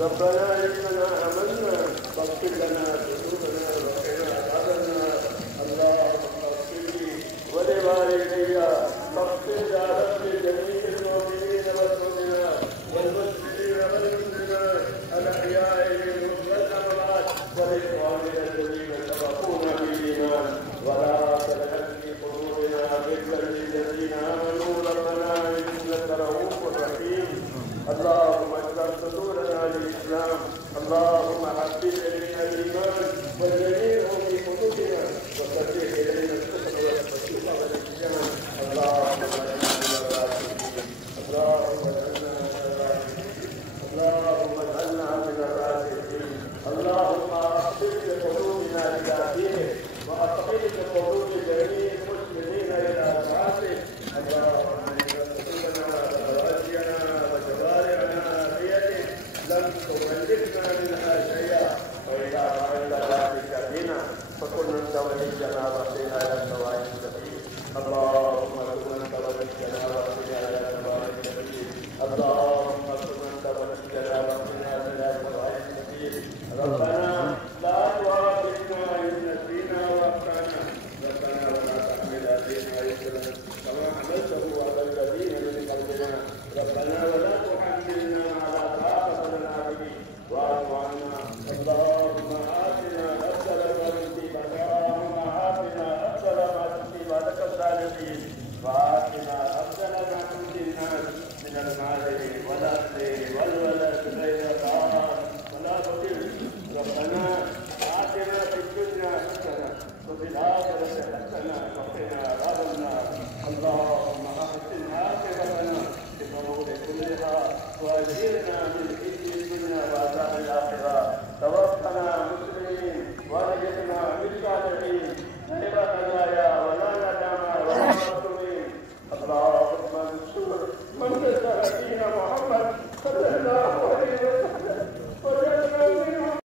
ربنا إننا آمنا فاغفر لنا ذنوبنا وقنا عذاب النار. اللهم اغفر لي ولوالدي واغفر يا رب لجميع المؤمنين والمؤمنات والمسلمين والمسلمات الأحياء منهم والأموات ولإخواننا الذين سبقونا بالإيمان ولا تجعل في قلوبنا غلا للذين آمنوا ربنا إنك رؤوف رحيم. اللهم اجعل صدورنا للإسلام، اللهم حبب إلينا الإيمان وزينه في قلوبنا وكفر إلينا الكفر والفسوق والعصيان. اللهم اجعلنا من الراشدين، اللهم اجعلنا من الراشدين، اللهم اجعلنا من الراشدين. اللهم أحبب قلوبنا إلى دينك وأطهر قلوب جميع المسلمين إلى طاعتك. اللهم لم تكلفنا